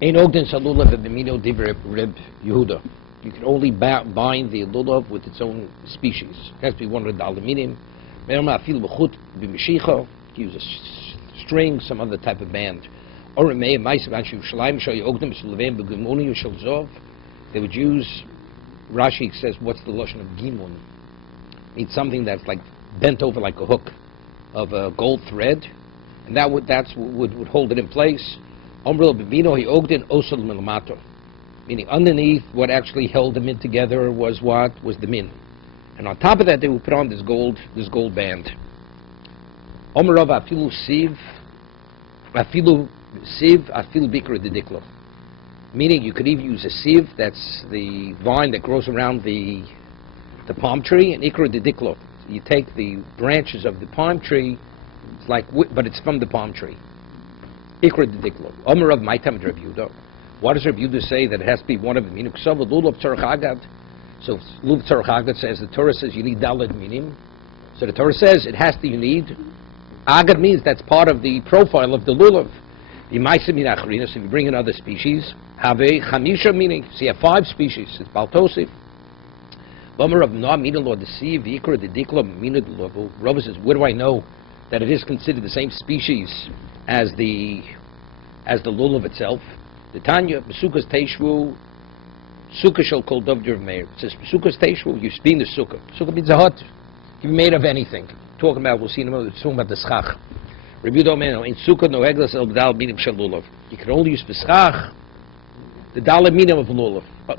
Ein ogden salulav b'mino divrei Reb Yehuda. You can only bind the lulav with its own species. It has to be one of the dalaminim. Use a string, some other type of band. They would use, Rashi says, what's the lashon of gimun? It's something that's like bent over like a hook of a gold thread, and that would hold it in place. Meaning underneath, what actually held them in together was what? Was the min. And on top of that, they would put on this gold band. Afilu bikra didiklo. Meaning you could even use a sieve, that's the vine that grows around the palm tree, and ikra didiklo. You take the branches of the palm tree, it's like, but it's from the palm tree. Ikra didiklo. Omarav maitam Reb Yehuda. What does Reb Yehuda say that it has to be one of them? So Lulav Tzarech Agad says, the Torah says you need daled minim. So the Torah says it has to, you need. Agad means that's part of the profile of the Lulav. So if you bring in other species, have a chamisha meaning. So you have 5 species. It's baltosif. Rabbi says, where do I know that it is considered the same species as the Lulav itself? The Tanya, Sukkah's Teishvu, Sukkah shall call Dovdir Meir. It says, Sukkah's Teishvu, you spin the Sukkah. Sukkah means a hut. It can be made of anything. Talking about, we'll see in a moment, talking about the Schach. Rabbi Yehuda, in Sukkah, no eglas el dal minim shel Lulav. You can only use Schach, the dal minim of Lulav. But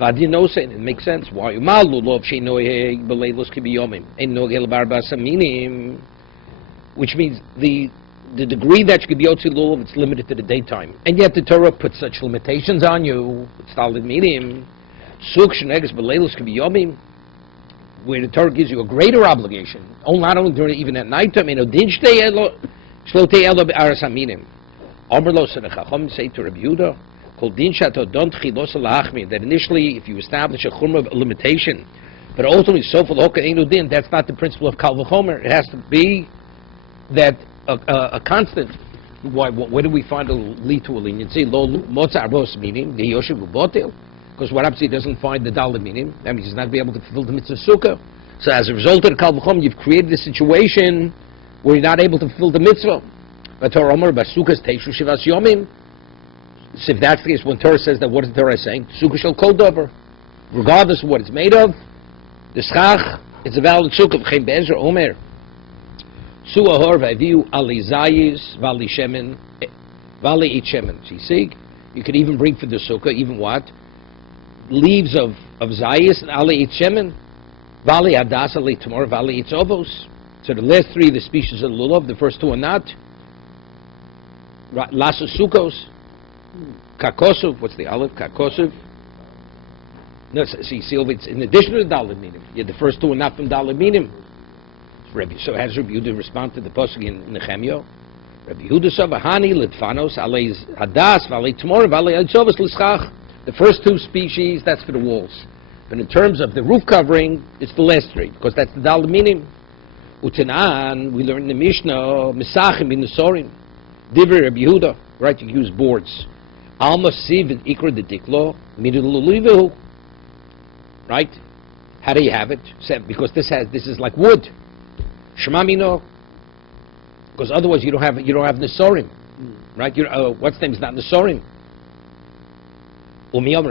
I didn't know, saying it makes sense. Why? Umal Lulav, she nohe, beleilos kibiyomim. Ein nogel barbasa minim. Which means the degree that you could be Yotzi Lulav, it's limited to the daytime. And yet the Torah puts such limitations on you. It's Talmud minim. Suk sheneges beleilos kibiyomim, where the Torah gives you a greater obligation. Not only during even at night time. That say to Rabbi Yehuda, that initially, if you establish a chumrah of limitation, but ultimately so for the hokah ain't no din, that's not the principle of kal v'chomer. It has to be that a constant. Where do we find a lead to a leniency? Lo motza arvos meaning the yoshev ubotel. Because what happens, he doesn't find the daled minim. That means he's not be able to fulfill the mitzvah sukkah. So as a result of the kal v'chom, you've created a situation where you're not able to fulfill the mitzvah. But Torah Omer b'sukkahs teishu shivas yomim. So if that's the case, when Torah says that, what is the Torah saying? Sukkah shall kol dover, regardless of what it's made of. The schach, it's a valid sukkah. V'chein be'ezer Omer su ahor v'aviu ali zayis v'ali shemen v'ali eat shemen. So you see, you could even bring for the sukkah, even what? Leaves of zayis and ali eat shemen, vali adas ali tamor, vali eat ovos. So the last 3 are the species of lulav. The first 2 are not. Lasus sukos, kakosov. What's the olive? Kakosov. No, so you see, it's in addition to the daled minim. Yeah, the first 2 are not from daled minim. So has Rabbi Yehuda respond to the pasuk in Nehemiah? Rabbi Yehuda savahani litfanos alei hadas vali tamor vali eat ovos l'schach. The first 2 species, that's for the walls. But in terms of the roof covering, it's the last 3, because that's the daled minim. Utenan, we learn in the Mishnah, Mesachim in the Sorim, Divrei Rabbi Yehuda, right? You use boards. Alma siv and ikra dediklo midululivu, right? How do you have it? Because this is like wood. Shemamino, because otherwise you don't have Nesorim, right? What's the name is not Nesorim. What do you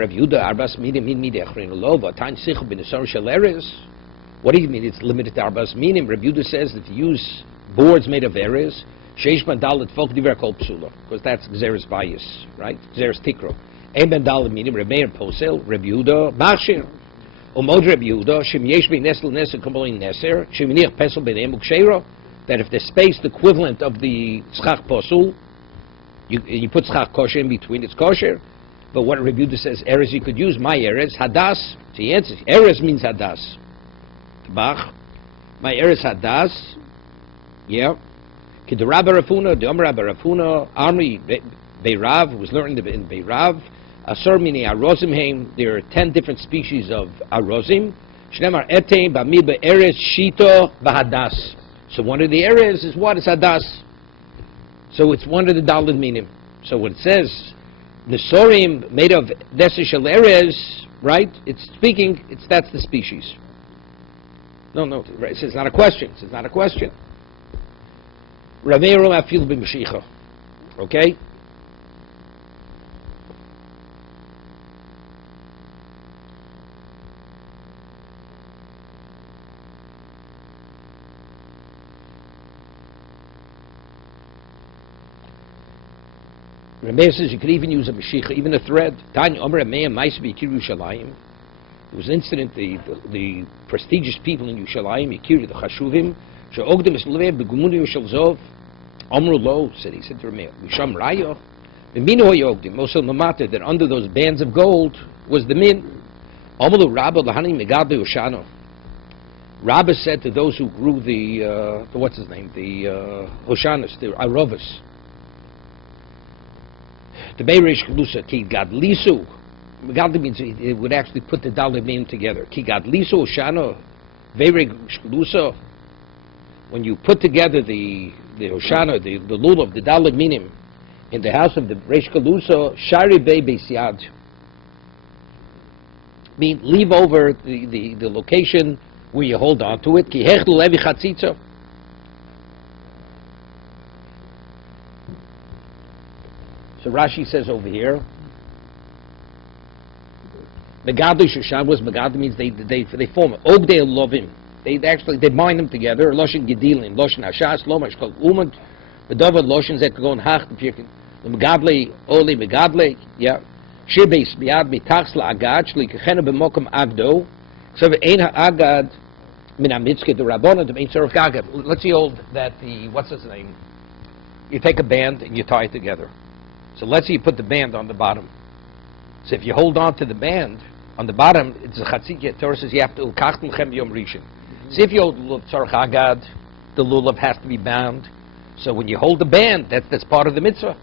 mean it's limited to arbas minim? Rabbi Yehuda says that if you use boards made of areas, sheish bandalet folk diver kol psula, because that's gzeres bias, right? Gzeres tikro. Ein bandalet minim Rabbi Meir posel Rabbi Yehuda machshir. Umod Rabbi Yehuda shem yesh be nesel neser kumbolin neser shem nich pesel benem ukshero, that if the space the equivalent of the schach posul, you put schach kosher in between, it's kosher. But what Rabbi Yehuda says, Erez you could use, my Erez, Hadas. So he answers, Erez means Hadas. Bach, my Erez Hadas, yeah. Kid the Rabbi Rafuna, the Omer Rabbi Rafuna, Army Beirav, was learned in Beirav. Asur mini Arozim heim, there are 10 different species of Arozim. Shnemar Etein, Bami Be'erez, Shito, Bahadas. So one of the Erez is what? It's Hadas. So it's one of the daled minim. So when it says, Nesorim made of Neser Shel Erez, right? That's the species. No, it's not a question. It's not a question. Rameiro Afil b'Mashiach. Okay? Rameir says you could even use a Mashiach, even a thread. Tanya Omer Rameir Maisa B'Yikir Yerushalayim. There was an incident, the prestigious people in Yerushalayim, Yikir, the Chashuvim, She'ogdim es Lev B'Gumuni Shel Zov, Amru Lo, said to Rameir, Misham Rayo, V'minu Hoyogdim, Mosel Mamata, that under those bands of gold was the min. Amru Rabba Lahani Megad Yoshano. Rabba said to those who grew the Hoshanas, the Arovas, the Beirish Kalusa, Ki Gadlisu. Gadli means it would actually put the Dalet Minim together. Ki Gadlisu Hoshana, Beirish Kalusa. When you put together the Hoshana, the Lulav, the Dalet Minim, in the house of the Reish Kalusa, Shari Bey Beisyad. Mean leave over the location where you hold on to it. Ki Hechlu Levi Chatzitza. So Rashi says over here, Megadu Shushan was Megadu means they form it. Ogdei Lovim. They bind them together. Loshin Gedilin, Loshin Hashas, Lomash Kol Umad, Bedavad Loshin Zet Gon Hach, Megadle, Oli Megadle, yeah. Shibes Biad Mitachs La Agad, Shli Kechena B'Mokum Agdo, so Ein HaAgad Min HaMitzke, the Rabbona, the Ein Tzorach Agad. Let's see that what's his name? You take a band and you tie it together. So let's say you put the band on the bottom. So if you hold on to the band on the bottom, it's a chatzit. Torah says you have to ulkachten chem yom rishon. See if you hold lulav tzarech agad, the lulav has to be bound. So when you hold the band, that's part of the mitzvah.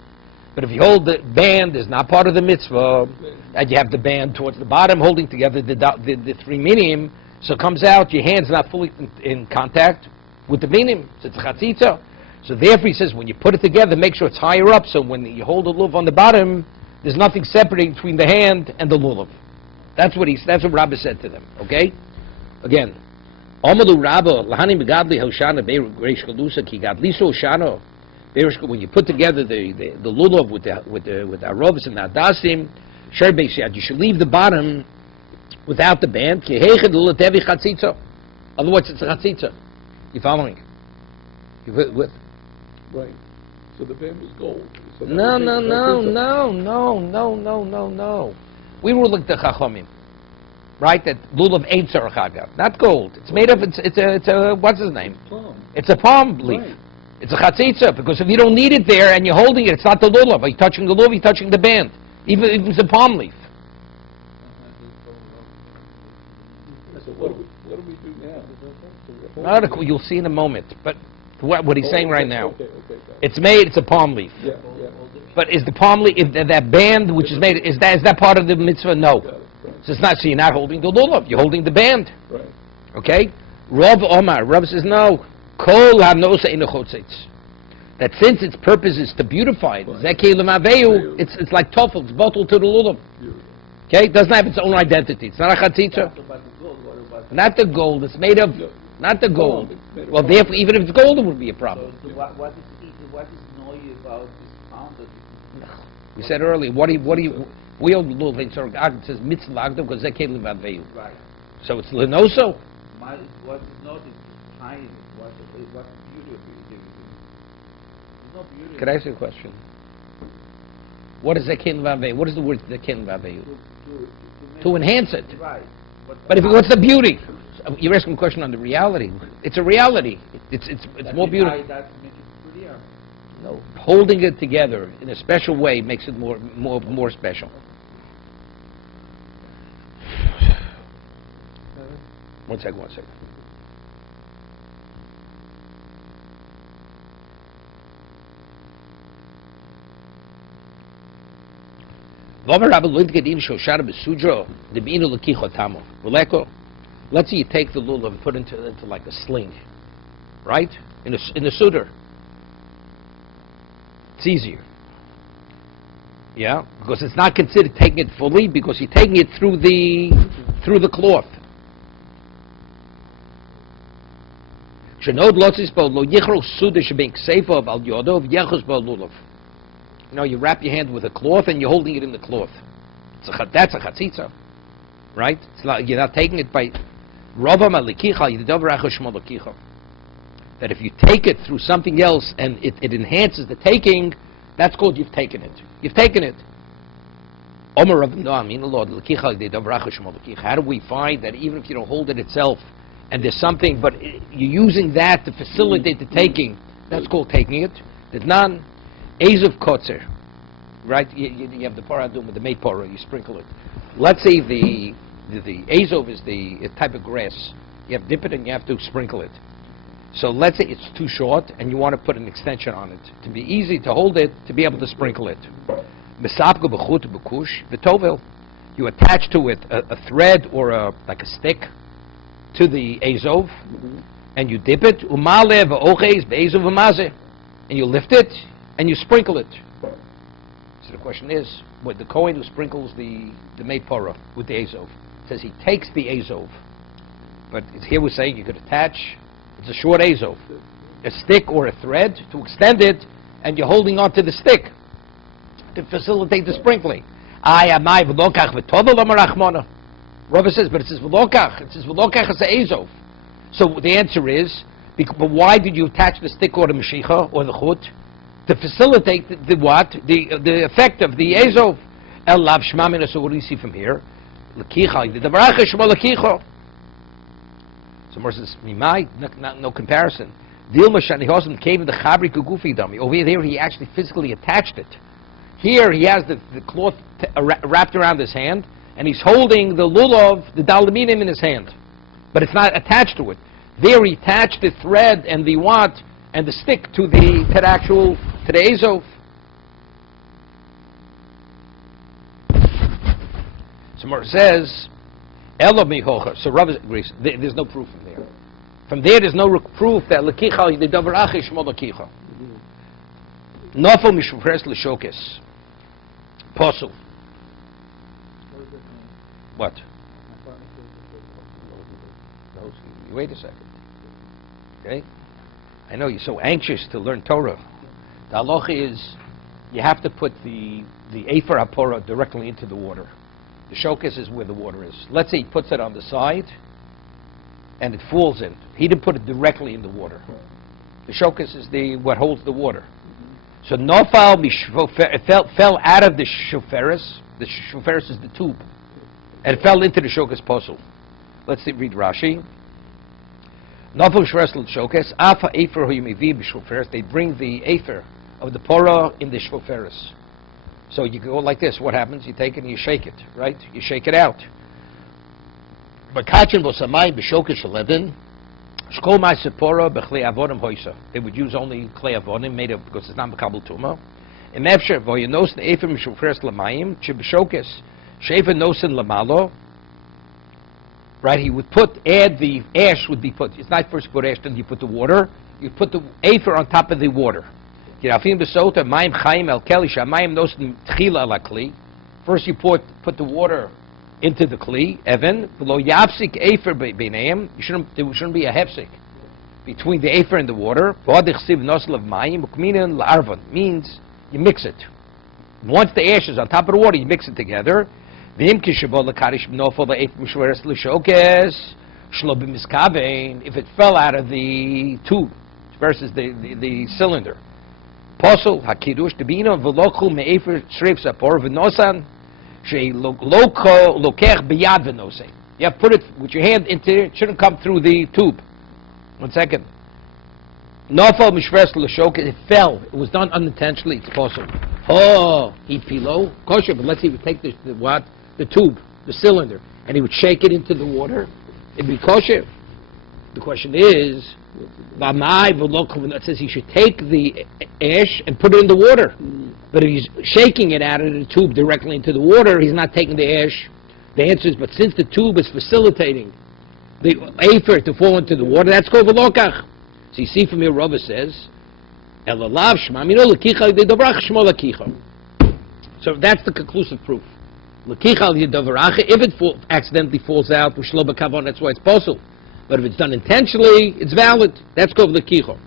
But if you hold the band, is not part of the mitzvah, and you have the band towards the bottom holding together the three minim, so it comes out your hand's not fully in contact with the minim. So it's a chatzitza. So therefore he says when you put it together, make sure it's higher up, so when you hold the lulav on the bottom, there's nothing separating between the hand and the lulav. That's what Rabbi said to them. Okay? Again, Amalu Rabba Lahani Megadli Hoshana Beirish Kalusa Ki Gadliso Hoshana. When you put together the lulav with the arovas and the adasim, you should leave the bottom without the band. Otherwise it's a chatzitza. You following? With? Right. So the band was gold. So no. We were like the chachamim, right? That lulav ain't tzarech agad, not gold. It's made of it's a what's his name? Palm. It's a palm leaf. Right. It's a chatzitza because if you don't need it there and you're holding it, it's not the lulav. Are you touching the lulav? You're touching the band. Even if it's a palm leaf. So what do we do now? You'll see in a moment, but. What he's saying right now, okay. It's a palm leaf. Yeah. But is the palm leaf, if that band which is made, is that part of the mitzvah? No. Right. So it's not. So you're not holding the lulav. You're holding the band. Right. Okay. Rav says no. Kol hanosa inochotzitz. That since its purpose is to beautify it, it's like toffel. It's bottled to the lulav. Okay. It doesn't have its own identity. It's not a chatzitza. Not the gold. It's made of. Not the gold. Well, therefore, even if it's gold, it would be a problem. So what is noisy about this pound? We said earlier, we hold the lulav in Tzorach Agad. It says mitzvah lagdo because they can't live out veil. Right. So it's lenoso. What is not is tiny. What's the beauty of it? There's no beauty. Could I ask you a question? What is they can't live out veil? What is the word they can't live out veil? To enhance it. Right. But what's the beauty? You're asking a question on the reality. It's a reality. It's more beautiful. That makes it prettier. No, holding it together in a special way makes it more special. One second. Let's say you take the lulav and put it into like a sling, right? In a suitor. It's easier. Yeah, because it's not considered taking it fully because you're taking it through the cloth. You wrap your hand with a cloth and you're holding it in the cloth. That's a chatzitza, right? You're not taking it by that if you take it through something else and it enhances the taking, that's called you've taken it. You've taken it. How do we find that even if you don't hold it itself and there's something, but you're using that to facilitate the taking, that's called taking it. There's none. Ezav kotzer, right? You have the paradum with the mei pora, you sprinkle it. Let's say the Ezav is the type of grass. You have to dip it and you have to sprinkle it. So let's say it's too short and you want to put an extension on it to be easy to hold it, to be able to sprinkle it. You attach to it a thread or like a stick to the Ezav and you dip it, and you lift it and you sprinkle it. So the question is, what the Kohen who sprinkles the mei pora with the Ezav says he takes the Ezav, but here we're saying you could attach. It's a short Ezav, a stick or a thread to extend it, and you're holding on to the stick to facilitate the sprinkling. Rava says, but it says v'lokach. It says v'lokach is a Ezav. So the answer is, but why did you attach the stick or the meshicha or the chut? To facilitate the what? The effect of the Ezav. El lav shma mina. So what do you see from here? L'kicha, the davaracha shma l'kicha. So Mor says, no comparison. Dilma shani hosam came the chabri kugufi dami. Over there, he actually physically attached it. Here, he has the cloth wrapped around his hand, and he's holding the lulav, the dalaminim in his hand, but it's not attached to it. There, he attached the thread and the what and the stick to the Ezav. So Mor says, Elo mihocha. So Rav agrees. There's no proof from there. From there's no proof that lekicha the davar achish shmo lekicha. Nofel mishufres l'shokes. Posel. What? Wait a second. Okay? I know you're so anxious to learn Torah. The halacha is you have to put the Efer HaPorah directly into the water. The shokes is where the water is. Let's say he puts it on the side and it falls in. He didn't put it directly in the water. The shokes is what holds the water. So nofal fell out of the shoferis. The shoferis is the tube. And it fell into the shokes posel. Let's read Rashi. Nofal shresel shokes. Afa efer hoyimivi b'shoferis. They bring the efer of the porah in the shoferis. So you go like this. What happens? You take it and you shake it, right? You shake it out. But kachin bosamai b'shokes 11. Shkol my sepora b'chlei avonim hoisa. They would use only clay avonim made of because it's not mekabel tuma. Imefsher voyanos ne'efim mishufres lamayim sheb'shokes shefer nosin lamalo. Right, he would add the ash would be put. It's not first put ash, then you put the water. You put the afer on top of the water. First you put the water into the kli, Evan, below yapsik afer b'neim. There shouldn't be a hefsik between the afer and the water. Means you mix it. Once the ash is on top of the water, you mix it together. If it fell out of the tube versus the cylinder. Posel hakidush debino v'lochu me'efer shreif sapor v'nosan she'loko lokech b'yad v'nosei. You have to put it with your hand into it. It shouldn't come through the tube. 1 second. Nofal mishvers l'shok. It fell. It was done unintentionally. It's possible. Oh, he pilo kosher. But let's see. We take the tube, the cylinder, and he would shake it into the water. It'd be kosher. The question is, it says he should take the ash and put it in the water. But if he's shaking it out of the tube directly into the water, he's not taking the ash. The answer is, but since the tube is facilitating the afer to fall into the water, that's called v'lokach. So you see from here, Rava says, So that's the conclusive proof. L'kicha al yedavaracha, if it accidentally falls out, shlo b'kavon, that's why it's possible. But if it's done intentionally, it's valid. That's called l'kicha.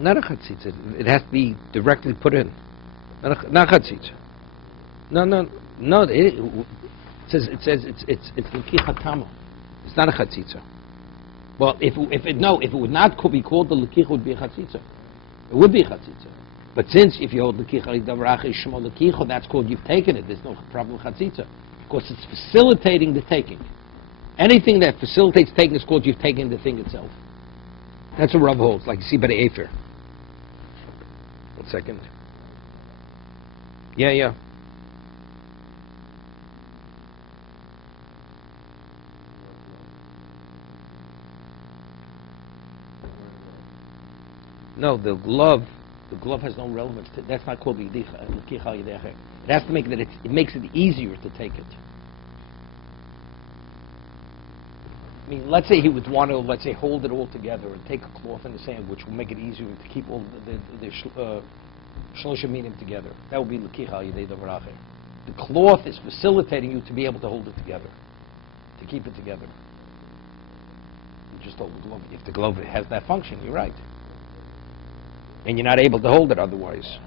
Not a chatzitza. It has to be directly put in. Not chatzitza. No. It says it's l'kicha tama. It's not a chatzitza. Well, if it would not be called the l'kicha, it would be a chatzitza. It would be a chatzitza. But since if you hold l'kicha l'davracha shmo l'kicha, that's called you've taken it. There's no problem with chatzitza because it's facilitating the taking. Anything that facilitates taking is called you've taken the thing itself. That's what Rav holds, like you see by the Afer. 1 second. Yeah. No, the glove has no relevance to, that's not called l'kicha yidecha. It has to make that it makes it easier to take it. I mean, let's say he would want to, hold it all together and take a cloth in the sand, which will make it easier to keep all the shlosha minim together. That would be l'kicha yidei davarache. The cloth is facilitating you to be able to hold it together, to keep it together. You just hold the glove. If the glove has that function, you're right. And you're not able to hold it otherwise.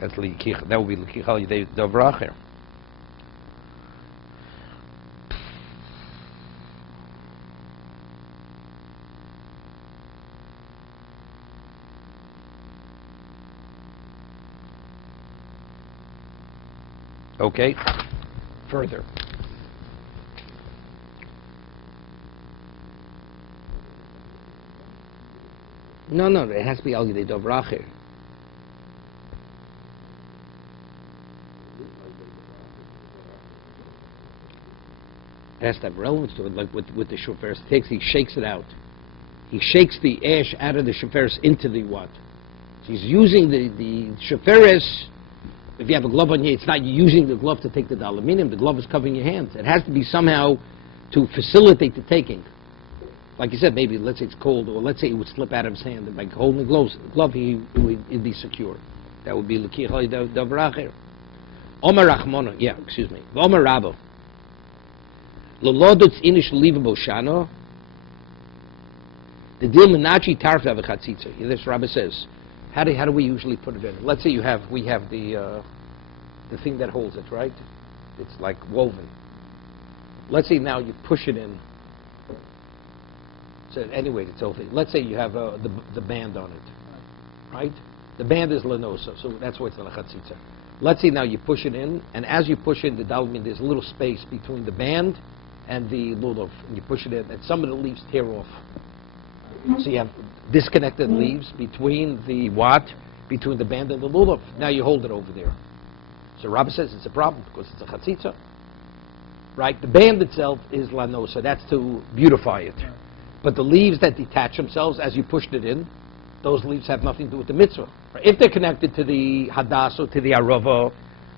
That's l'kicha. That would be l'kicha yidei davarache. Okay, further. No, it has to be al yidei davrache. It has to have relevance to it, like with the shofar. He shakes it out. He shakes the ash out of the shofar into the what? So he's using the shofaris. If you have a glove on you, it's not using the glove to take the aluminum. The glove is covering your hands. It has to be somehow to facilitate the taking. Like you said, maybe let's say it's cold, or let's say it would slip out of his hand, and by holding the glove, he'd be secure. That would be l'kicha davracher. Omer Rachmona, excuse me. Omer Rabbo. Lolodutz inish livabo shano. The deal menachi tarfa v'chatzitza. This Rabbi says. How do we usually put it in? Let's say we have the thing that holds it, right? It's like woven. Let's say now you push it in. So anyway, it's over. Let's say you have the band on it, right? The band is lanosa, so that's why it's not a chatzitza. Let's say now you push it in, and as you push in the dalmin, there's a little space between the band and the lulav, and you push it in, and some of the leaves tear off. So you have disconnected leaves between the band and the lulav. Now you hold it over there. So Rabbi says it's a problem because it's a chatzitza. Right? The band itself is lanosa. That's to beautify it. But the leaves that detach themselves as you pushed it in, those leaves have nothing to do with the mitzvah. Right? If they're connected to the hadas or to the arava,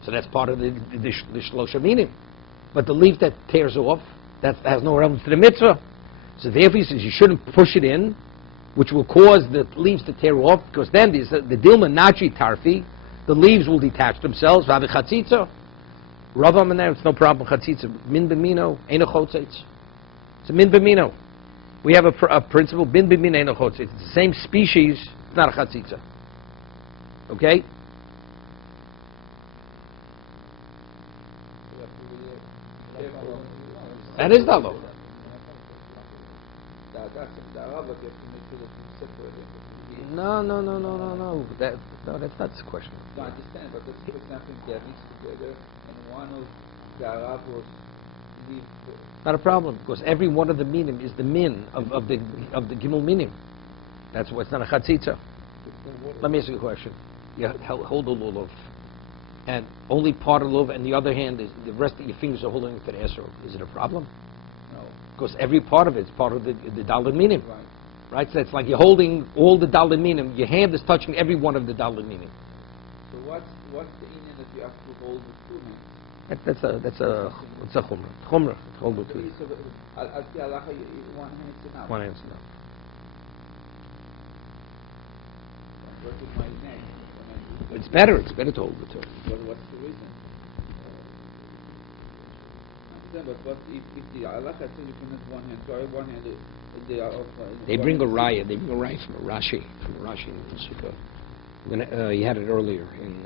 so that's part of the shlosha minim. But the leaf that tears off, that has no relevance to the mitzvah. So therefore he says you shouldn't push it in, which will cause the leaves to tear off, because then there's the dilma nachi tarfi, the leaves will detach themselves. Vavi chatzitza, Rav Amaner, it's no problem. Chatzitza min b'mino, eino chotzeitz. It's a min b'mino. We have a principle, min b'mino eino chotzeitz. It's the same species. It's not a chatzitza. Okay. That is the law. No. That's not the question. No, I understand, but let's put something that mixed together, and one of the Arabos leave. Not a problem, because every one of the minim is the min of the gimel minim. That's why it's not a chatzitza. Let me ask you a question. You hold the lulav, and only part of the lulav, and the other hand is the rest of your fingers are holding it to the esrog. Is it a problem? No. Because every part of it is part of the daled minim. Right. Right? So it's like you're holding all the daled minim. Your hand is touching every one of the daled minim. So what's the inyan that you have to hold with two hands? That's a chumrah. Chumrah. Hold it to it. So I'll see halacha, one hand is enough. One hand is enough. I'm working my neck. when I do It's better. It's better to hold it to it. What's the reason? I understand, but what if the halacha says you can have one hand, so I have one hand. They bring a raya. They bring a raya from Rashi in Sukkah. You had it earlier in.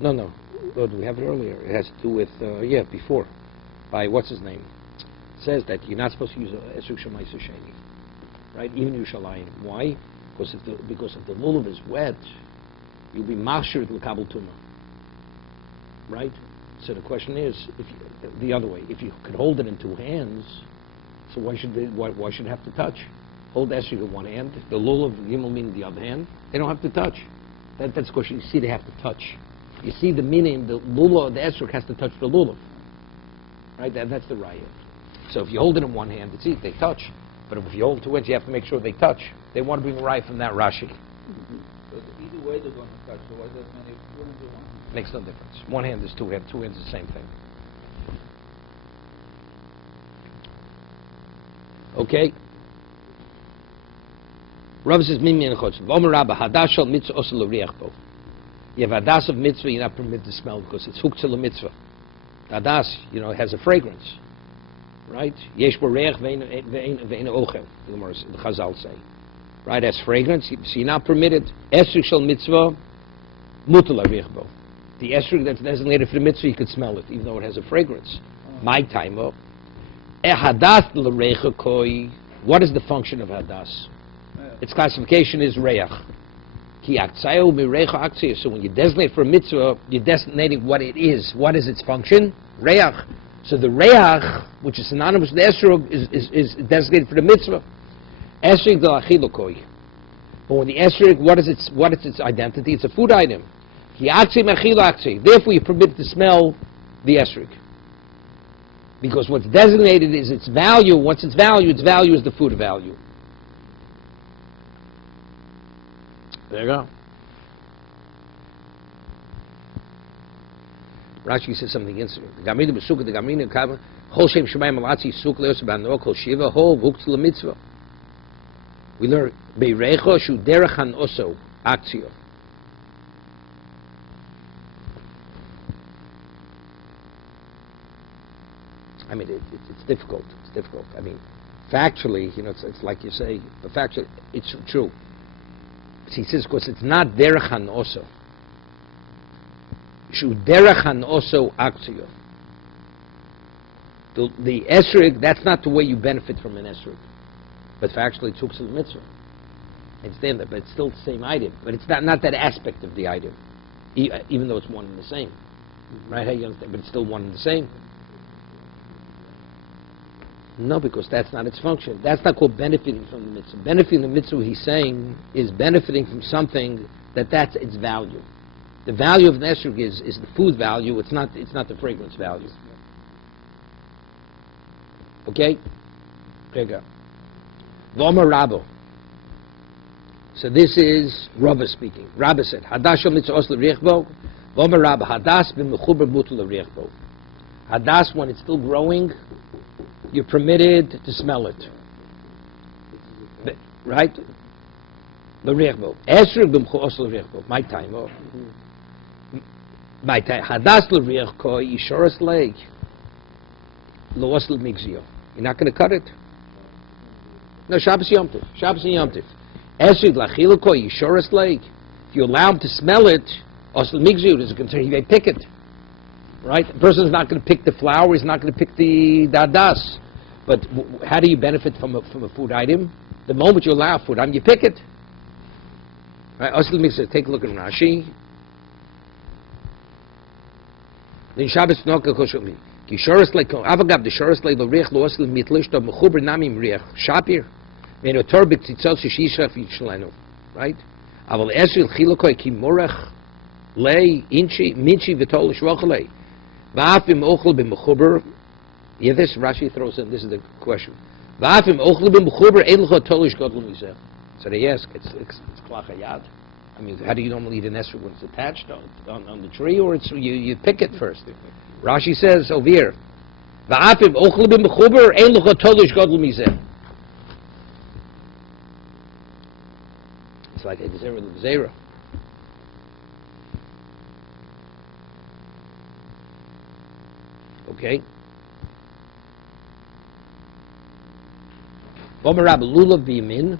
No. We have it earlier. It has to do with before, by what's his name. It says that you're not supposed to use esrog shemais sheni, right? Even Yerushalayim. Why? Because if the lulav is wet, you'll be mashir l'kabel tuma, right? So the question is, the other way, if you could hold it in two hands, so why should it have to touch? Hold esrog in one hand, the lulav gimel meaning the other hand. They don't have to touch. That's the question. You see, they have to touch. You see, the meaning, the lulav, the esrog has to touch the lulav, right? That's the raya. So if you hold it in one hand, they touch. But if you hold two hands, you have to make sure they touch. They want to bring a raya from that Rashi. So either way they're going to touch. So why does it matter if two hands or one hand? Makes no difference. One hand is two hands. Two hands is the same thing. Okay. Rav says, Mimi and Chotz. V'omer Rabba, hadash shal mitzvah osel l'riach bo. You have hadas of mitzvah, you're not permitted to smell because it's huktzah l'mitzvah. Hadas, has a fragrance. Right? Yesh bo reach ve'ein ochel, the Chazal say. Right? Has fragrance, so you're not permitted. Esrog shal mitzvah, mutar l'riach bo. The esrog that's designated for the mitzvah, you could smell it, even though it has a fragrance. My time up. Hadas l'reich koi. What is the function of hadas? Its classification is reach. So when you designate for a mitzvah, you're designating what it is. What is its function? Reach. So the reach, which is synonymous with esrog, is designated for the mitzvah. Esrog de l'achilokoi. But when the esrog, what is its identity? It's a food item. Therefore, you're permitted to smell the esrog. Because what's designated is its value. What's its value? Its value is the food value. There you go. Rashi says something against it. We learn Beirecho shu derachan oso aktio. I mean, it's difficult. It's difficult. I mean, factually, it's like you say, but factually, it's true. He says, because it's not derachan oso. Shu derachan oso aktio. The esrog, that's not the way you benefit from an esrog. But factually, it's huktzah mitzvah. I understand that, but it's still the same item. But it's not that aspect of the item, even though it's one and the same. Right? How you understand? But it's still one and the same. No, because that's not its function. That's not called benefiting from the mitzvah. Benefiting the mitzvah, he's saying, is benefiting from something that's its value. The value of an esrog is the food value. It's not the fragrance value. Okay? There you go. V'omer Rabbo. So this is Rabba speaking. Rabba said, Hadas shel mitzvah os l'riach bo. V'omer Rabba, Hadas b'mechuber mutar l'riach bo. Hadas, when it's still growing, you're permitted to smell it. Right? L'riach bo. Esrog b'mechuber os l'riach bo. My time. My time. Hadas l'riach ko yishoras leg. Lo os l'migzio. You're not going to cut it. No, Shabbos Yom Tov. Shabbos and Yom Tov. Esrog l'achiloko yishoras leg. If you allow him to smell it, os l'migzio is a concern. He may pick it. Right? The person's not going to pick the flour. He's not going to pick the dadas. But how do you benefit from a food item? The moment you allow food item, you pick it. Right, Osel makes take a look at Rashi. Then Shabbos Noka Koshumi. Kishoros like Avagab the Shoros like the Riech lo Osel mitlish to Mechuber Namim Riech Shapir. When a Torbik Tzitzos Shisha Fichlenu. Right? Aval Esril Chilokoi Kimorach Lei Inchi Minchi Vitol Shvochalei. Va'afim Ochel b'Mechuber. Yeah, this Rashi throws in. This is the question. Va'afim Ochel b'Mechuber Elcha Tolish Godlu Mizeh. So they ask, it's klachayad. I mean, how do you normally eat an esrog when it's attached on the tree, or it's you pick it first? Rashi says over here, "Va'afim ochel b'mechuber ein lucha tolish gadol mizeh." It's like a zera. Okay. Bomer Rabbi lulav b'yamin.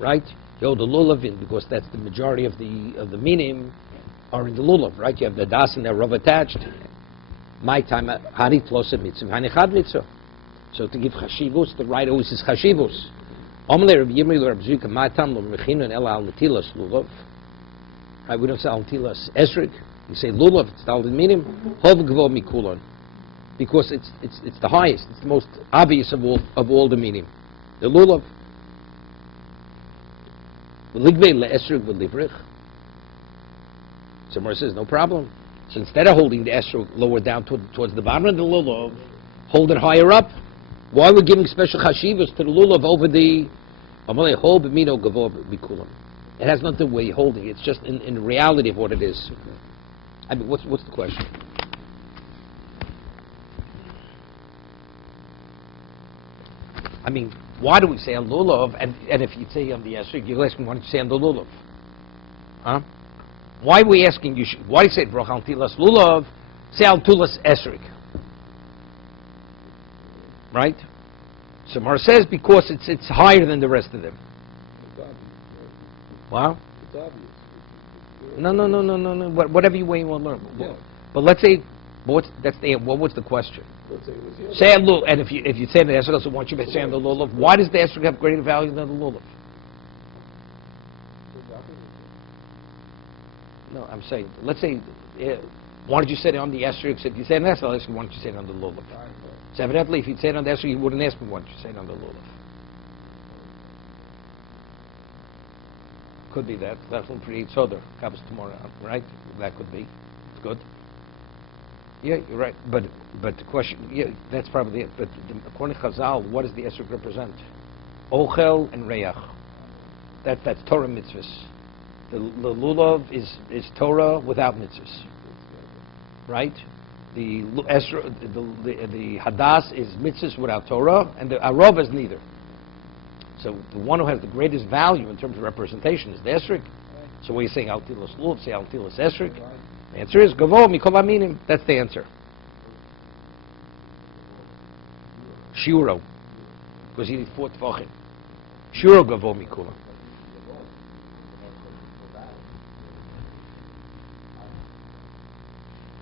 Right? Yo, the lulav, because that's the majority of the minim are in the lulav, right? You have the das and the rav attached. My time, hari tlosa mitzvah, hani chad mitzvah. So to give chashivus, the right always is chashivus. Omle Rabbi Yirmi Rabbi Zika, my time lo mechinun ela al netilas lulav. Right? We don't say al netilas esrig. We say lulav. It's the al minim. Hov gvo mikulon, because it's the highest. It's the most obvious of all the minim. The lulav. Somewhere says no problem. So instead of holding the esrog lower down towards the bottom of the lulav, hold it higher up. Why we're giving special chashivas to the lulav over the it has nothing to do with holding. It's just in the reality of what it is. I mean, what's the question? I mean, why do we say on lulav? And if you say on the esrog, you'll ask me, why don't you say on the lulav? Huh? Why are we asking you? Why do you say brach al tilas lulav? Say al tulas esrog, right? So Mar says because it's higher than the rest of them. Wow. It's obvious. No. Whatever you want to learn. Yeah. But let's say, what's the question? Let's say it was the Say a lulav, and if you say the esrog, so why don't you say on the lulav? Why does the esrog have greater value than the lulav? No, I'm saying, let's say, why did you say it on the esrog? If you say it on the esrog, I'll ask you, why don't you say it on the lulav? So evidently, if you'd say it on the esrog, you wouldn't ask me, why don't you say it on the lulav? Could be that. That will create soda. Comes tomorrow, right? That could be. It's good. Yeah, you're right. But the question, yeah, that's probably it. But according to Chazal, what does the esrog represent? Ochel and Reach. That's Torah mitzvahs. The lulav is Torah without mitzvahs, right? The hadas is mitzvahs without Torah, and the arov is neither. So the one who has the greatest value in terms of representation is the esrog. So what are you saying? Al tilas lulav, say al tilas esrog. The answer is gavo mikol aminim. That's the answer. Shuro, because you need 4 tefachim. Shuro gavo mikol.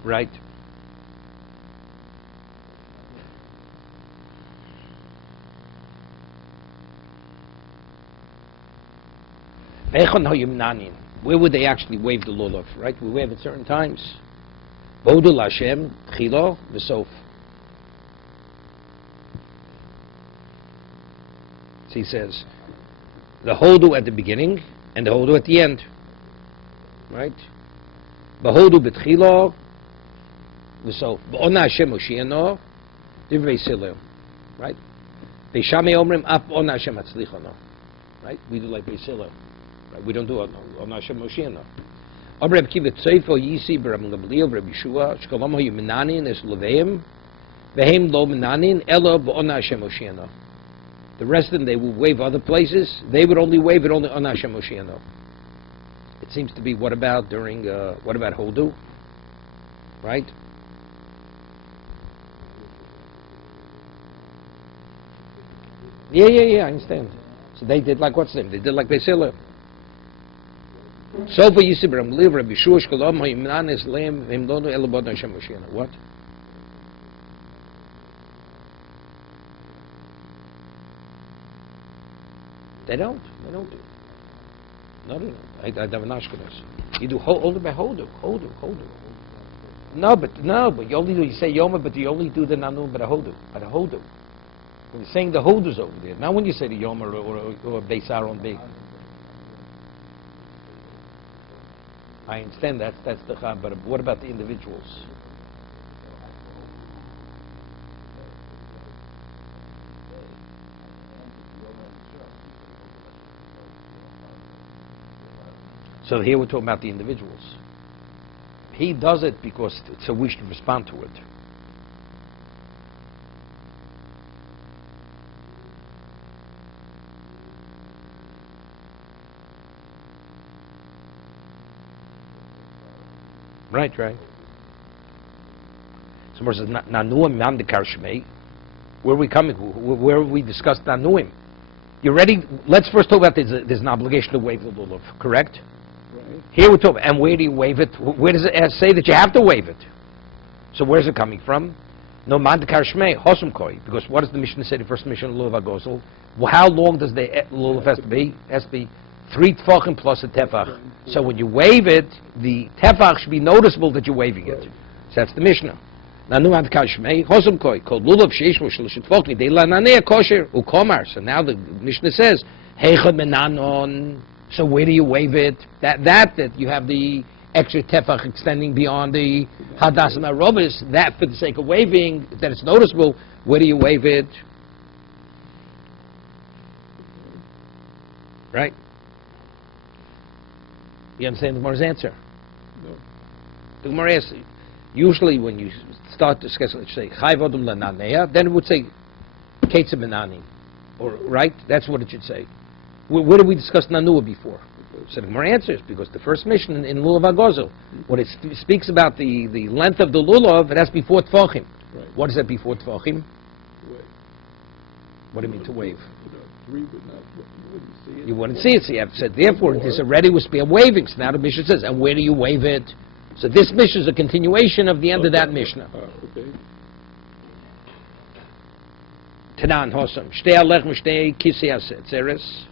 Right. Where would they actually wave the lulav? Right? We wave at certain times. Bodul Hashem, Chilo, V'sof. So he says, the hodu at the beginning and the hodu at the end. Right? Behodu betchilo, V'sof. B'ona Hashem Moshiano, Divrei Silel. Right? Beishame Omrim, Af Ona Hashem Atzlichano. Right? We do like Beis Hillel. Right? We don't do on Hashem Moshiano. Reb Kiva Tzeifo Yisi B'Rab Gamliel Reb Yeshua Shkolom Hayu Menanin Es Leveim Vehem Lo Menanin Elo B'Ona Hashem Moshiano. The rest of them, they would wave other places. They would only wave it only on Hashem Moshiano. It seems to be what about Hodu? Right? Yeah, I understand. So they did like what's the name? They did like Beis Hillel. So for Yisib Ram Liv Rabbi Shua Shkolom Ha'imnan Islam Himdonu Elabod Hashem Moshiach. What? They don't do it. No. I have an Ashkenaz. You do Holder by Holder. No, but you only do, you say Yoma, but you only do the Nanun by the Holder. When you're saying the Holder's over there, not when you say the Yoma or Beis Aaron Big. I understand that's the Chab, but what about the individuals? So here we're talking about the individuals. He does it because it's a wish to respond to it. Right. So it says Nanuim Mamdekar Shmei. Where are we coming? Where have we discussed Nanuim? You ready? Let's first talk about there's an obligation to waive the lulav, correct? Right. Here we're talking, and where do you waive it? Where does it say that you have to waive it? So where's it coming from? No Mamdekar Shmei Hosum Koi. Because what does the Mishnah say? The first Mishnah Lulav Agosel. Well, how long does the lulav has to be? It has to be 3 tefachim plus a tefach. So when you wave it, the tefach should be noticeable that you're waving it. So that's the Mishnah. So now the Mishnah says, so where do you wave it? That you have the extra tefach extending beyond the hadas and arobis, that for the sake of waving, that it's noticeable, where do you wave it? Right? You understand the Gemara's answer? No. The Gemara asks, usually when you start discussing, let's say, Chayv Odom Lananea, then it would say, Ketzah Menani. Or, right? That's what it should say. Where did we discuss Nanua before? So the Gemara answers, because the first mission in Lulav Agozel, when it speaks about the length of the Lulav, it has to be 4 Tfachim. Right. What is that before Tfachim? Wait. What do you mean to wave? 3, but not, you wouldn't see it. You wouldn't see it, so you have said, therefore, this already was be a waving. So now the Mishnah says, and where do you wave it? So this Mishnah is a continuation of the end of that Mishnah. Okay. Tanan Hosam. Shtei Alechem, Shtei Kisi Atzeres.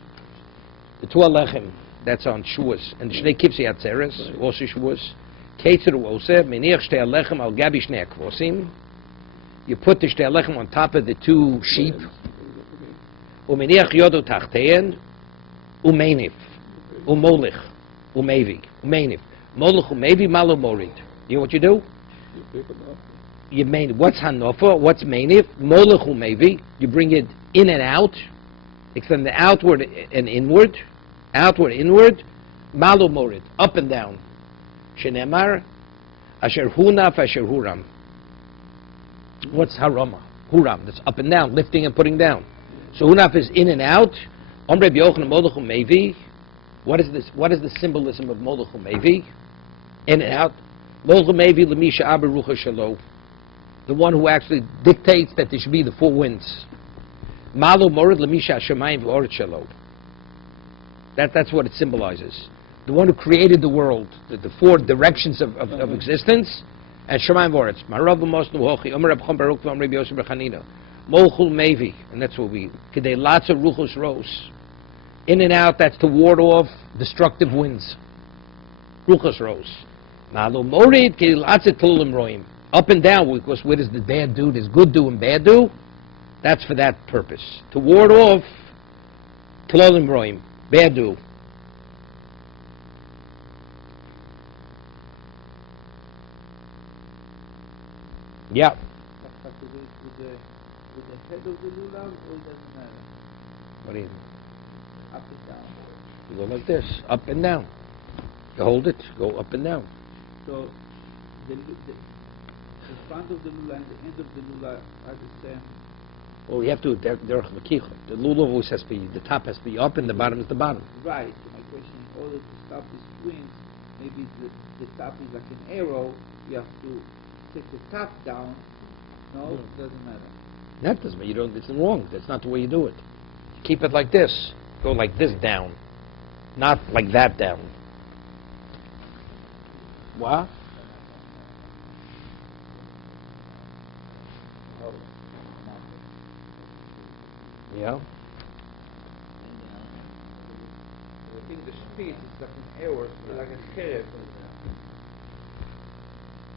The 2 Alechem, that's on Shuas. And Shtei Kisi Atzeres, also Shuas. Keitzer Uose, Meniach Shtei Alechem Al Gabi Shnei Akvosim. You put the Shtei Alechem on top of the 2 sheep. Umeniach Yodo Tachtein, Umeinif, Umolich, Umevi, Umeinif. Molich Umevi, Malo Morid. You know what you do? You pick them up. You main, what's Hanofa? What's Meinif? Molich Umevi. You bring it in and out, extend the outward and inward, Malo Morid, up and down. Shenemar, Asher Hunaf, Asher Huram. What's Harama? Huram, that's up and down, lifting and putting down. So Hunaf is in and out. Omre B'yochna Molech Umevi. What is this? What is the symbolism of Molech Umevi? In and out. Molech Umevi L'misha Aber Rucha Shalo. The one who actually dictates that there should be the 4 winds. Malo Morid L'misha Shemayim V'oret Shalo. That's what it symbolizes. The one who created the world, the 4 directions of existence, and Shemayim V'oretz. Marav Mosnu Hochi. Omer Reb Chon Baruch V'Omer Reb Yosef B'Chanina. Mochul Mevi, and that's what we, Kedei lots of Ruchos Ros. In and out, that's to ward off destructive winds. Ruchos Ros. Malo Morid, Kedei lots of Tlulim Roim. Up and down, because where does the bad do, does good do and bad do? That's for that purpose. To ward off Tlulim Roim, bad do. Yeah. But with the head of the lulav, or it doesn't matter? What do you mean? Up and down. You go like this, up and down. You hold it, go up and down. So the front of the lulav and the end of the lulav are the same. Well, you have to derech v'kicha. The lulav always has to be, the top has to be up and the bottom is the bottom. Right. So my question is, in order to stop these twins, maybe the top is like an arrow. You have to take the top down. No, it doesn't matter. That doesn't mean you don't, it's wrong. That's not the way you do it. You keep it like this. Go like this down. Not like that down. What? Yeah. think the speed is like an arrow, like a cherub.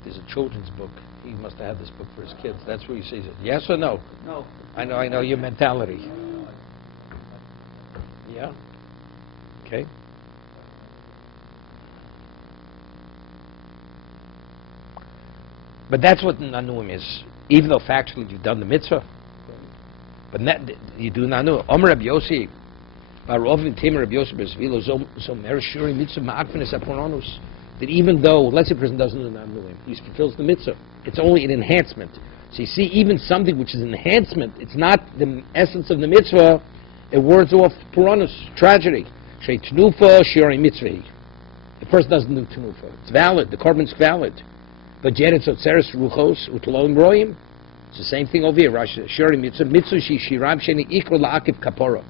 There's a children's book. He must have had this book for his kids. That's where he sees it. Yes or no? No. I know your mentality. Yeah? Okay. But that's what Nanuim is. Even though factually you've done the mitzvah. But you do Nanu. Omer Rabbi Yossi. Barovim Tim Rabbi Yossi Bersvilo Zomer Shuri Mitzvah Ma'akvenes Aporonus. That even though, let's say a person doesn't do Nanuim, he fulfills the mitzvah. It's only an enhancement. So you see, even something which is an enhancement, it's not the essence of the mitzvah, it wards off Puranus, tragedy. Shei Tnufa Shuri Mitzvah. The person doesn't do Tnufa. It's valid, the korban's valid. But yet it's Otzeres Ruchos Utlom Royim. It's the same thing over here. Rashi Shuri Mitzvah Mitzvah Shi Shirab Sheni Ikro La'akif Kapora.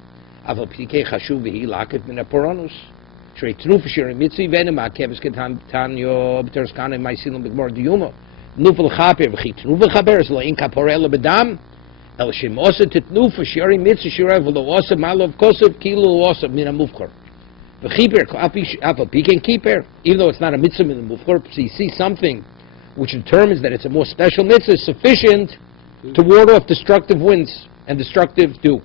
Aval Pike Chashuv V'hi La'akif Min HaPuranus. Shrei Tnufa Shuri Mitzvah Venim Ma'akeves Ketanyo B'teres Kana Ma'isilim B'gmor Diyuma. Nufel Chaper V'chi Tnufa Chaper Es La'in Kapora Ela B'dam. El Shem Osa Titnufa Shuri Mitzvah Shirav V'lo Osa Malov Kosev Kilo Osa Min HaMufkar. V'chiper Aval Pike Kiper. Even though it's not a mitzvah Min HaMufkar, so you see something which determines that it's a more special mitzvah, is sufficient to ward off destructive winds and destructive dew.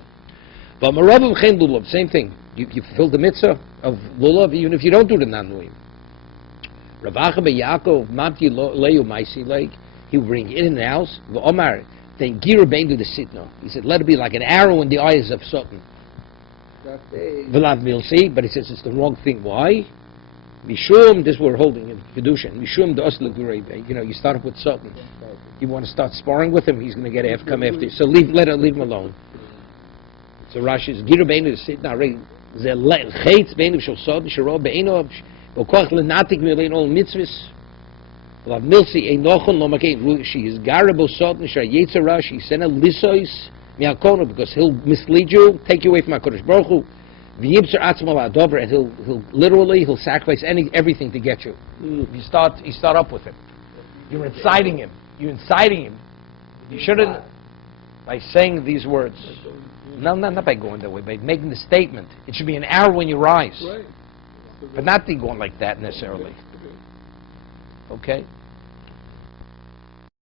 But Marav V'chein Lulav, same thing. You fulfill the mitzvah of Lulav even if you don't do the Nanuim. Ravacha B'Yaakov, Mamti Leyu Maisi Lake, he will bring it in the house, V'omar, then Gira Bein to the Sitno. He said, let it be like an arrow in the eyes of Satan. V'lav Milsi, but he says it's the wrong thing. Why? Mishum, this we're holding in Kedushin. Mishum the Osla. You know, you start up with Satan. You want to start sparring with him, he's going to come after you. So leave him alone. So Rashi is Gira Bein to the Sitno. Ze Chaitz Bein of Shosod Sharo Beino Okoch Lenatik Milein Ol Mitzvahs. V'lav Milsi Einochon Lo Makein. She is Garabo Satan Shar Yetzirah. She sent a Lisois Miakono because he'll mislead you, take you away from HaKadosh Baruch Hu. V'yibzer atzmo v'adover, and he'll sacrifice everything to get you. You start up with him. You're inciting him. You shouldn't, by saying these words. No, not by going that way, by making the statement. It should be an arrow in your eyes. Right. But not going like that necessarily. Okay?